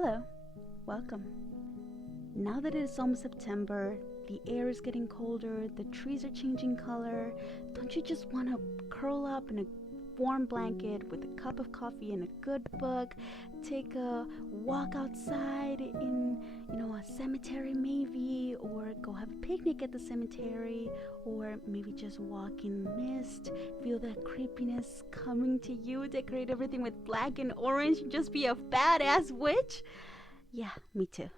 Hello, welcome. Now that it is almost September, the air is getting colder, the trees are changing color, don't you just want to curl up in a warm blanket with a cup of coffee and a good book, take a walk outside in, a cemetery maybe, or go have a picnic at the cemetery, or maybe just walk in mist, feel that creepiness coming to you, decorate everything with black and orange, and just be a badass witch? Yeah, me too.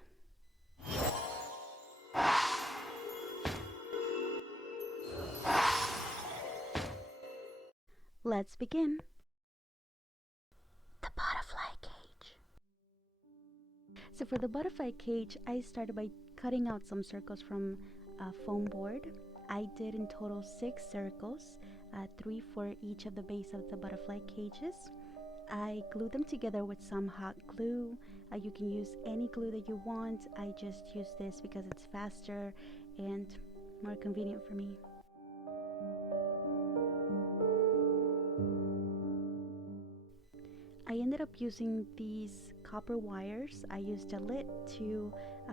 Let's begin. The butterfly cage. So for the butterfly cage, I started by cutting out some circles from a foam board. I did in total 6 circles, 3 for each of the base of the butterfly cages. I glued them together with some hot glue. You can use any glue that you want. I just use this because it's faster and more convenient for me. I ended up using these copper wires. I used a lid to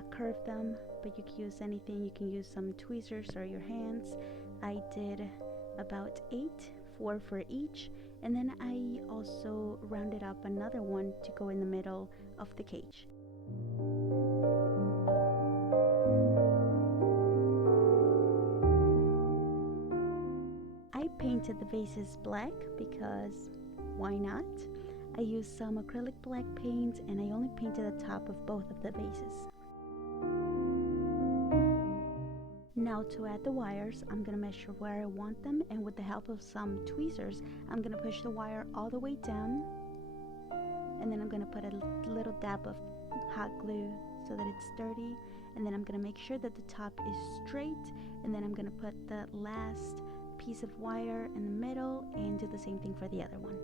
curve them, but you can use anything. You can use some tweezers or your hands. I did about 8, 4 for each, and then I also rounded up another one to go in the middle of the cage. I painted the vases black because why not? I used some acrylic black paint and I only painted the top of both of the vases. Now to add the wires, I'm going to measure where I want them, and with the help of some tweezers, I'm going to push the wire all the way down, and then I'm going to put a little dab of hot glue so that it's sturdy, and then I'm going to make sure that the top is straight, and then I'm going to put the last piece of wire in the middle and do the same thing for the other one.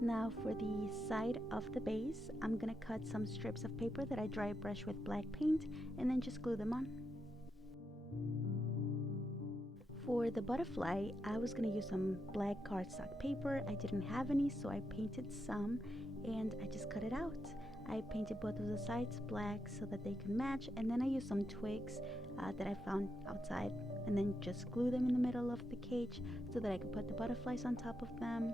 Now for the side of the base, I'm going to cut some strips of paper that I dry brush with black paint and then just glue them on. For the butterfly, I was going to use some black cardstock paper. I didn't have any, so I painted some and I just cut it out. I painted both of the sides black so that they could match, and then I used some twigs that I found outside and then just glue them in the middle of the cage so that I could put the butterflies on top of them.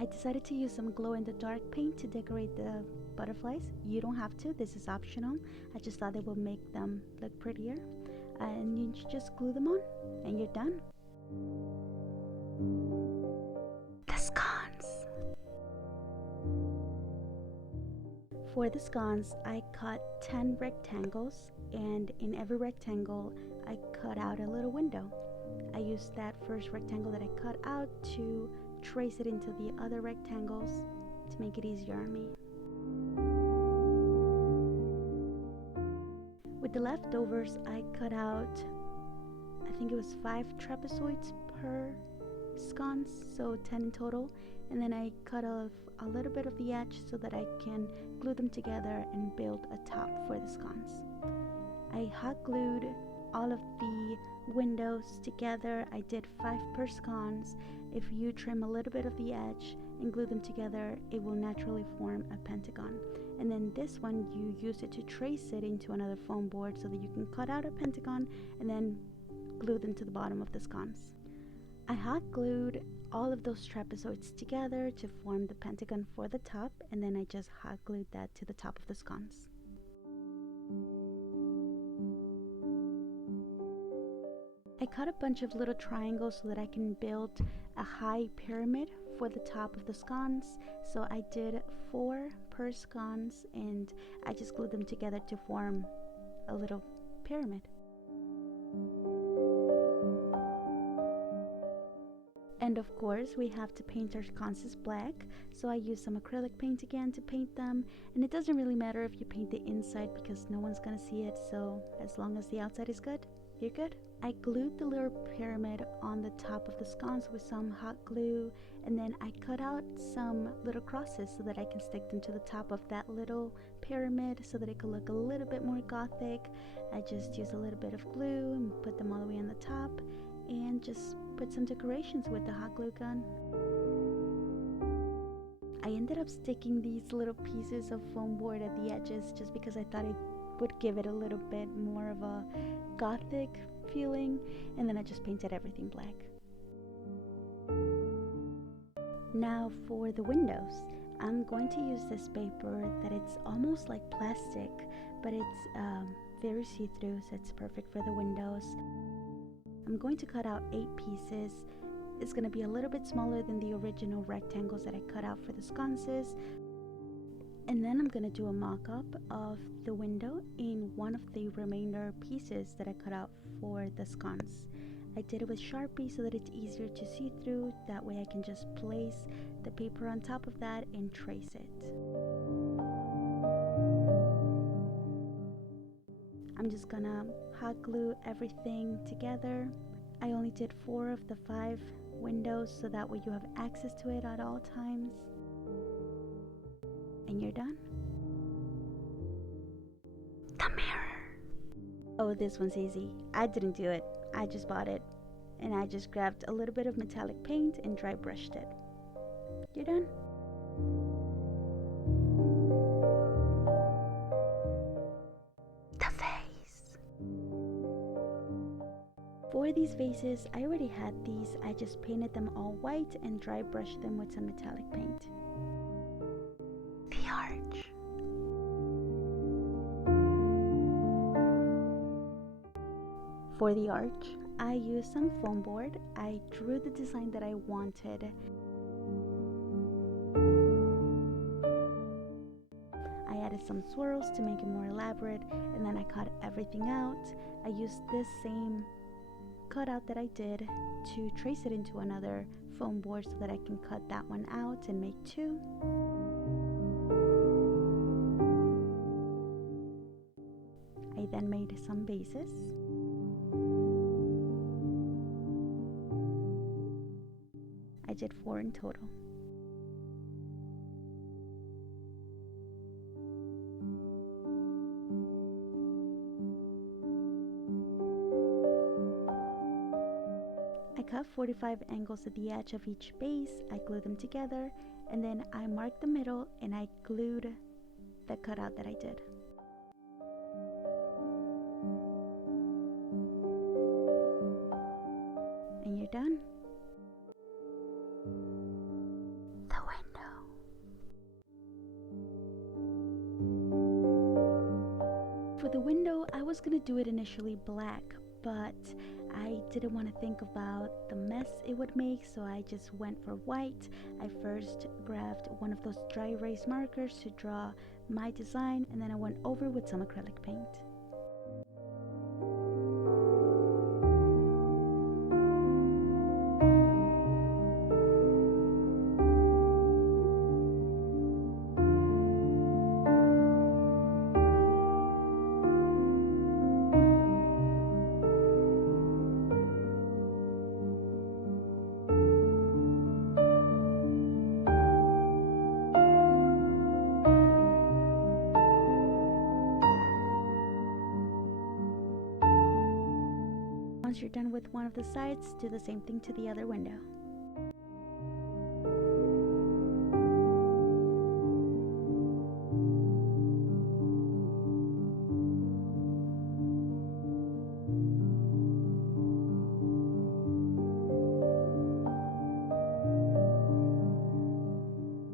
I decided to use some glow-in-the-dark paint to decorate the butterflies. You don't have to, this is optional. I just thought it would make them look prettier. And you just glue them on and you're done. The scones. For the scones, I cut 10 rectangles, and in every rectangle I cut out a little window. I used that first rectangle that I cut out to trace it into the other rectangles to make it easier on me. With the leftovers, I cut out, I think it was 5 trapezoids per sconce, so 10 in total, and then I cut off a little bit of the edge so that I can glue them together and build a top for the sconce. I hot glued all of the windows together. I did 5 per sconce. If you trim a little bit of the edge and glue them together, it will naturally form a pentagon. And then this one, you use it to trace it into another foam board so that you can cut out a pentagon and then glue them to the bottom of the sconce. I hot glued all of those trapezoids together to form the pentagon for the top, and then I just hot glued that to the top of the sconce. I cut a bunch of little triangles so that I can build a high pyramid for the top of the sconce. So I did 4 per sconce and I just glued them together to form a little pyramid. And of course we have to paint our sconces black, so I used some acrylic paint again to paint them, and it doesn't really matter if you paint the inside because no one's gonna see it, so as long as the outside is good, you're good. I glued the little pyramid on the top of the sconce with some hot glue, and then I cut out some little crosses so that I can stick them to the top of that little pyramid so that it could look a little bit more gothic. I just used a little bit of glue and put them all the way on the top and just put some decorations with the hot glue gun. I ended up sticking these little pieces of foam board at the edges just because I thought it would give it a little bit more of a gothic feeling, and then I just painted everything black. Now for the windows, I'm going to use this paper that it's almost like plastic, but it's very see-through, so it's perfect for the windows. I'm going to cut out 8 pieces. It's going to be a little bit smaller than the original rectangles that I cut out for the sconces. And then I'm going to do a mock-up of the window in one of the remainder pieces that I cut out for the sconce. I did it with Sharpie so that it's easier to see through. That way I can just place the paper on top of that and trace it. I'm just gonna hot glue everything together. I only did 4 of the 5 windows so that way you have access to it at all times. And you're done. The mirror. Oh, this one's easy. I didn't do it. I just bought it. And I just grabbed a little bit of metallic paint and dry brushed it. You're done. The face. For these faces, I already had these. I just painted them all white and dry brushed them with some metallic paint. The arch. For the arch, I used some foam board. I drew the design that I wanted. I added some swirls to make it more elaborate, and then I cut everything out. I used this same cutout that I did to trace it into another foam board so that I can cut that one out and make 2. I then made some bases. I did 4 in total. I cut 45 angles at the edge of each base. I glued them together, and then I marked the middle and I glued the cutout that I did. And you're done. The window. For the window, I was gonna do it initially black, but I didn't want to think about the mess it would make, so I just went for white. I first grabbed one of those dry erase markers to draw my design, and then I went over with some acrylic paint. Once you're done with one of the sides, do the same thing to the other window.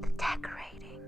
The decorating.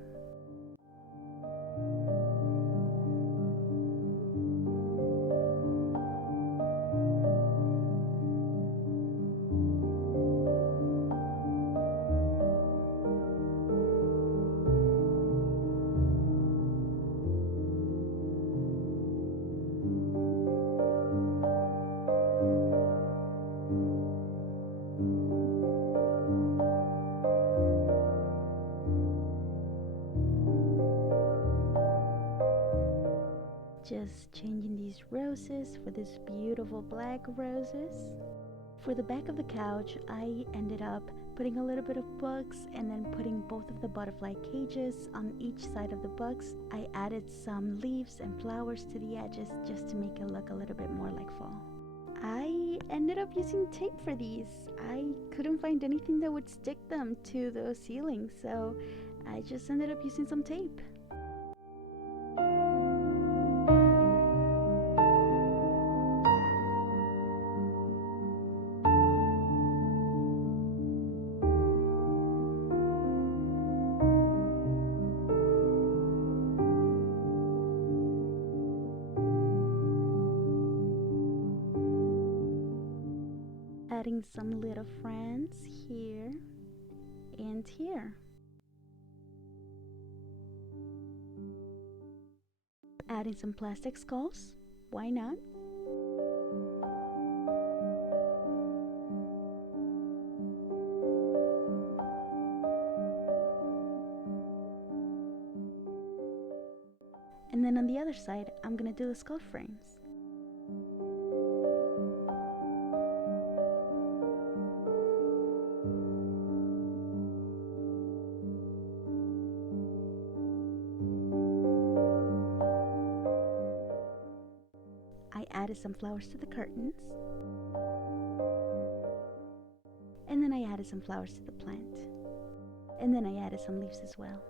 Just changing these roses for this beautiful black roses. For the back of the couch, I ended up putting a little bit of books and then putting both of the butterfly cages on each side of the books. I added some leaves and flowers to the edges just to make it look a little bit more like fall. I ended up using tape for these. I couldn't find anything that would stick them to the ceiling, so I just ended up using some tape. Adding some little friends here and here. Adding some plastic skulls, why not? And then on the other side, I'm gonna do the skull frames. I added some flowers to the curtains. And then I added some flowers to the plant. And then I added some leaves as well.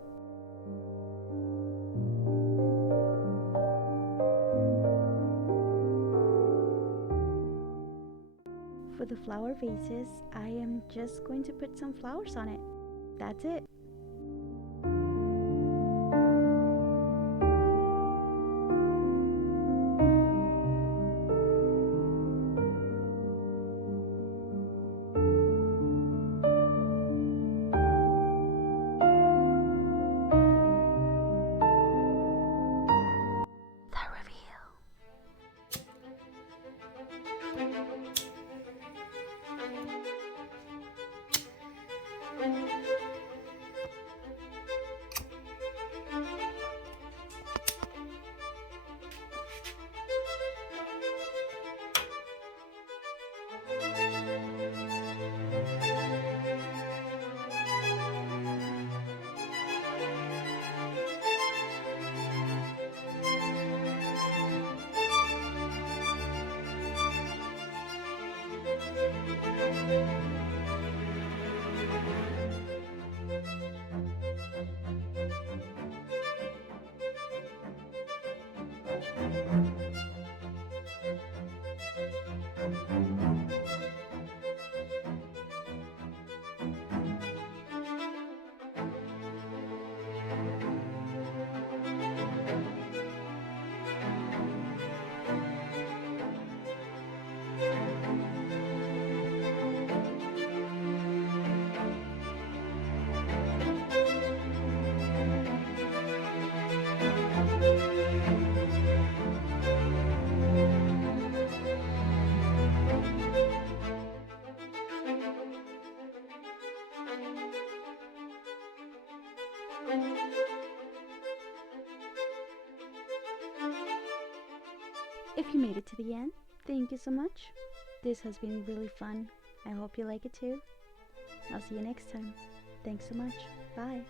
For the flower vases, I am just going to put some flowers on it. That's it. If you made it to the end, thank you so much. This has been really fun. I hope you like it too. I'll see you next time. Thanks so much. Bye.